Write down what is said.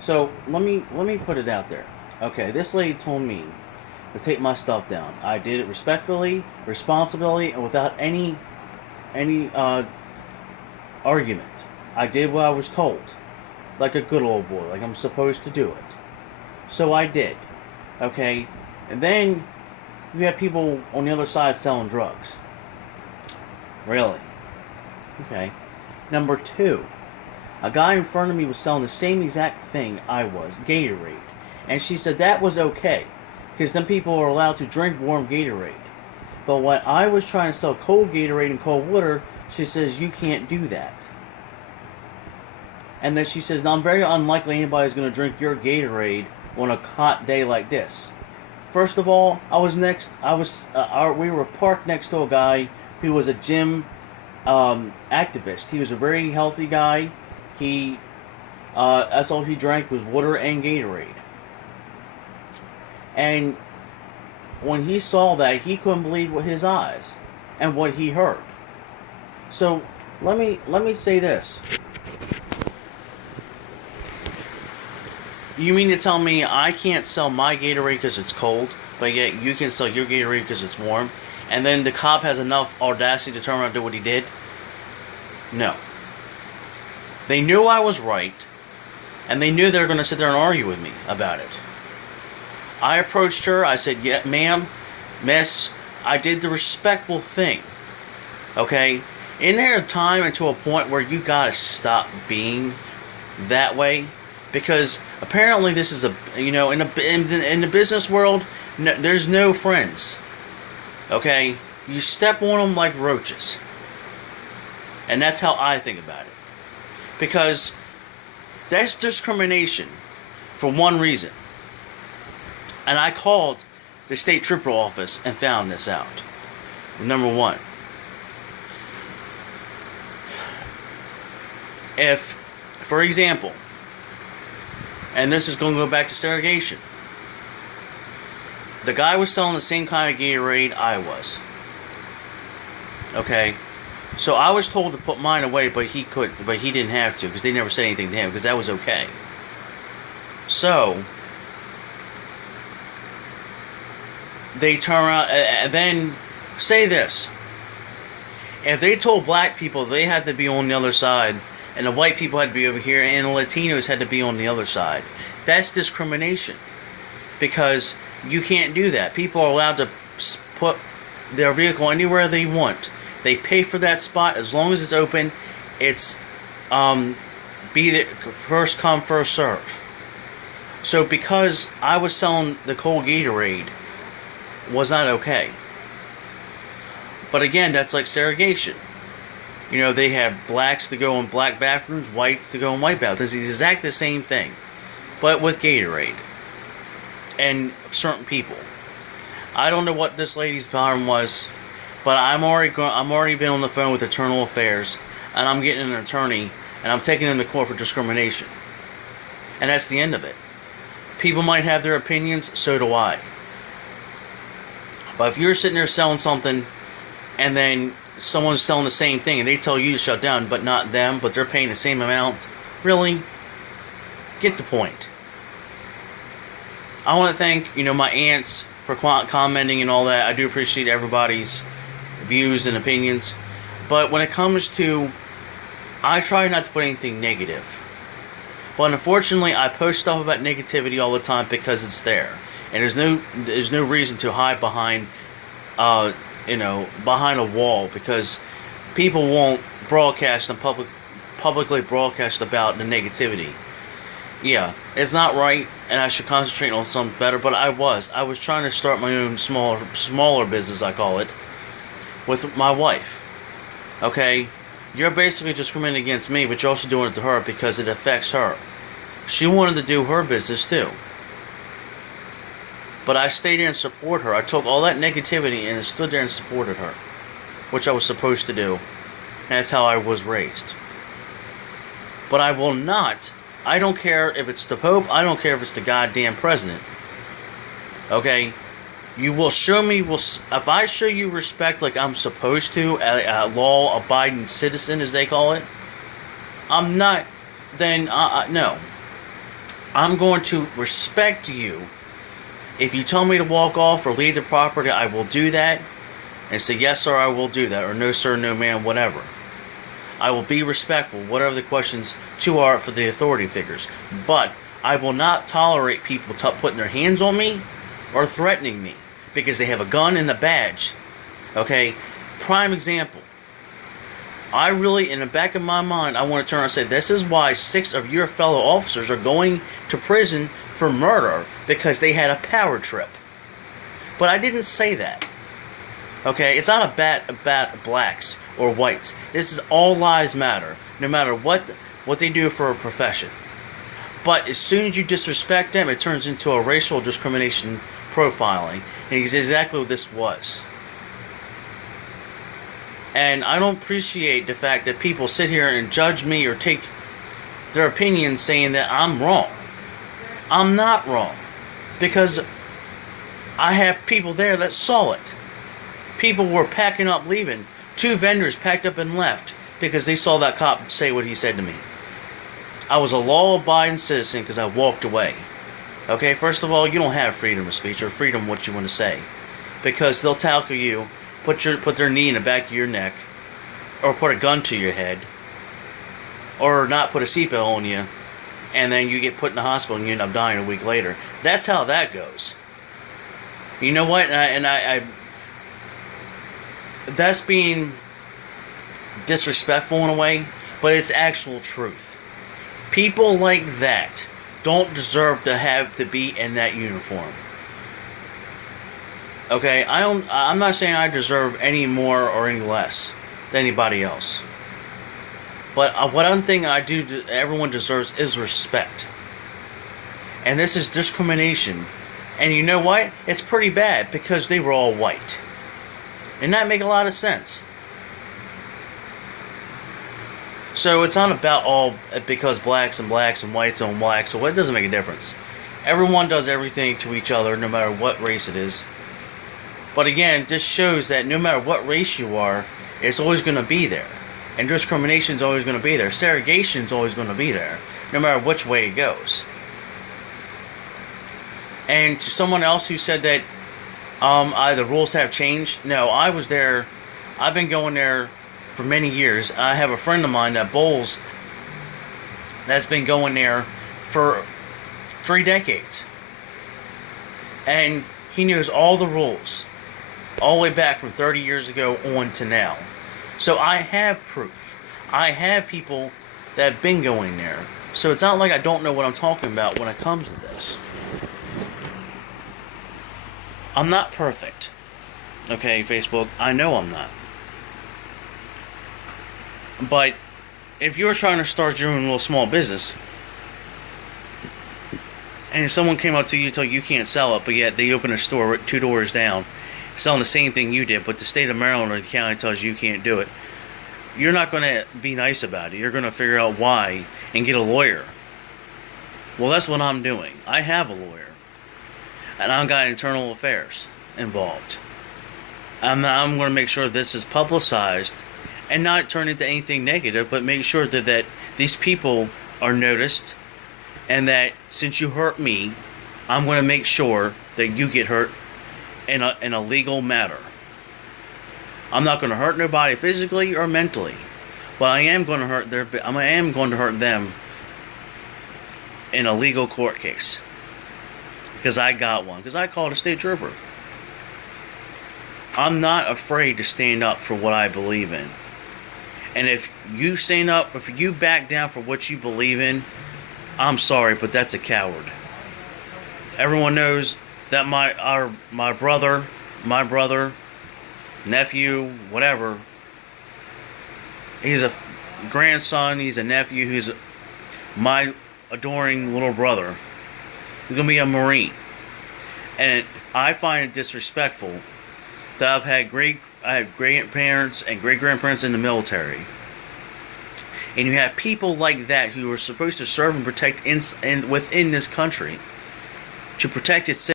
So let me put it out there. Okay, this lady told me to take my stuff down. I did it respectfully, responsibly, and without any argument. I did what I was told, like a good old boy, like I'm supposed to do it. So I did. Okay, and then you have people on the other side selling drugs. Really? Okay. Number two, a guy in front of me was selling the same exact thing I was, Gatorade. And she said that was okay, because then people are allowed to drink warm Gatorade. But when I was trying to sell cold Gatorade and cold water, she says you can't do that. And then she says, now I'm very unlikely anybody's going to drink your Gatorade on a hot day like this. First of all, we were parked next to a guy who was a gym activist. He was a very healthy guy. That's all he drank was water and Gatorade. And when he saw that, he couldn't believe his eyes and what he heard. So let me say this. You mean to tell me I can't sell my Gatorade because it's cold, but yet you can sell your Gatorade because it's warm? And then the cop has enough audacity to turn around and do what he did? No. They knew I was right, and they knew they were going to sit there and argue with me about it. I approached her. I said, yeah, ma'am, miss, I did the respectful thing. Okay? Isn't there a time and to a point where you got to stop being that way? Because apparently this is in the business world, no, there's no friends. Okay? You step on them like roaches. And that's how I think about it. Because that's discrimination for one reason. And I called the state trooper office and found this out. Number one. If, for example, and this is going to go back to segregation, the guy was selling the same kind of Gatorade I was. Okay? So I was told to put mine away, but he didn't have to, because they never said anything to him, because that was okay. So they turn around and then say this. If they told black people they had to be on the other side, and the white people had to be over here, and the Latinos had to be on the other side, that's discrimination. Because you can't do that. People are allowed to put their vehicle anywhere they want. They pay for that spot as long as it's open. It's be the first come, first serve. So because I was selling the cold Gatorade, was not okay. But again, that's like segregation. You know, they have blacks to go in black bathrooms, whites to go in white bathrooms. It's exactly the same thing, but with Gatorade and certain people. I don't know what this lady's problem was, but I'm already been on the phone with Internal Affairs, and I'm getting an attorney, and I'm taking them to court for discrimination. And that's the end of it. People might have their opinions, so do I. But if you're sitting there selling something, and then someone's selling the same thing, and they tell you to shut down, but not them, but they're paying the same amount, really? Get the point. I want to thank, my aunts for commenting and all that. I do appreciate everybody's views and opinions. But when it comes to, I try not to put anything negative. But unfortunately, I post stuff about negativity all the time because it's there. And there's no reason to hide behind, behind a wall, because people won't broadcast and publicly broadcast about the negativity. Yeah, it's not right, and I should concentrate on something better. But I was trying to start my own smaller business, I call it, with my wife. Okay, you're basically discriminating against me, but you're also doing it to her because it affects her. She wanted to do her business too. But I stayed there and supported her. I took all that negativity and stood there and supported her, which I was supposed to do. And that's how I was raised. But I will not. I don't care if it's the Pope. I don't care if it's the goddamn president. Okay? You will show me, if I show you respect like I'm supposed to, a law-abiding citizen, as they call it, I'm not, then, no. I'm going to respect you. If you tell me to walk off or leave the property, I will do that. And say, yes, sir, I will do that. Or no, sir, no, ma'am, whatever. I will be respectful, whatever the questions are for the authority figures. But I will not tolerate people putting their hands on me or threatening me because they have a gun and a badge. Okay? Prime example. I really, in the back of my mind, I want to turn around and say, this is why 6 of your fellow officers are going to prison for murder because they had a power trip. But I didn't say that. Okay? It's not about blacks or whites. This is all lives matter, no matter what they do for a profession. But as soon as you disrespect them, it turns into a racial discrimination profiling. And it's exactly what this was. And I don't appreciate the fact that people sit here and judge me or take their opinion saying that I'm wrong. I'm not wrong. Because I have people there that saw it. People were packing up, leaving. 2 vendors packed up and left because they saw that cop say what he said to me. I was a law-abiding citizen because I walked away. Okay, first of all, you don't have freedom of speech or freedom of what you want to say. Because they'll tackle you, put their knee in the back of your neck, or put a gun to your head, or not put a seatbelt on you, and then you get put in the hospital and you end up dying a week later. That's how that goes. You know what? I that's being disrespectful in a way, but it's actual truth. People like that don't deserve to be in that uniform. Okay, I'm not saying I deserve any more or any less than anybody else. But one thing everyone deserves is respect. And this is discrimination. And you know what? It's pretty bad because they were all white. And that make a lot of sense. So it's not about all because blacks and whites on blacks, so it doesn't make a difference. Everyone does everything to each other, no matter what race it is. But again, this shows that no matter what race you are, it's always going to be there. And discrimination is always going to be there. Segregation is always going to be there, no matter which way it goes. And to someone else who said that the rules have changed, no, I was there. I've been going there for many years. I have a friend of mine that bowls that's been going there for 3 decades. And he knows all the rules, all the way back from 30 years ago on to now. So I have proof. I have people that have been going there. So it's not like I don't know what I'm talking about when it comes to this. I'm not perfect. Okay, Facebook, I know I'm not. But if you're trying to start your own little small business, and if someone came up to you and told you can't sell it, but yet they open a store 2 doors down, selling the same thing you did, but the state of Maryland or the county tells you can't do it, you're not going to be nice about it. You're going to figure out why and get a lawyer. Well, that's what I'm doing. I have a lawyer. And I've got internal affairs involved. I'm going to make sure this is publicized and not turn into anything negative, but make sure that these people are noticed, and that since you hurt me, I'm going to make sure that you get hurt in a legal matter. I'm not going to hurt nobody physically or mentally, but I am going to hurt them in a legal court case. Because I got one. Because I called a state trooper. I'm not afraid to stand up for what I believe in. And if you stand up, if you back down for what you believe in, I'm sorry, but that's a coward. Everyone knows that my brother, nephew, whatever, he's a grandson, he's a nephew, who's my adoring little brother. He's going to be a Marine. And I find it disrespectful that I have grandparents and great-grandparents in the military. And you have people like that who are supposed to serve and protect within this country to protect its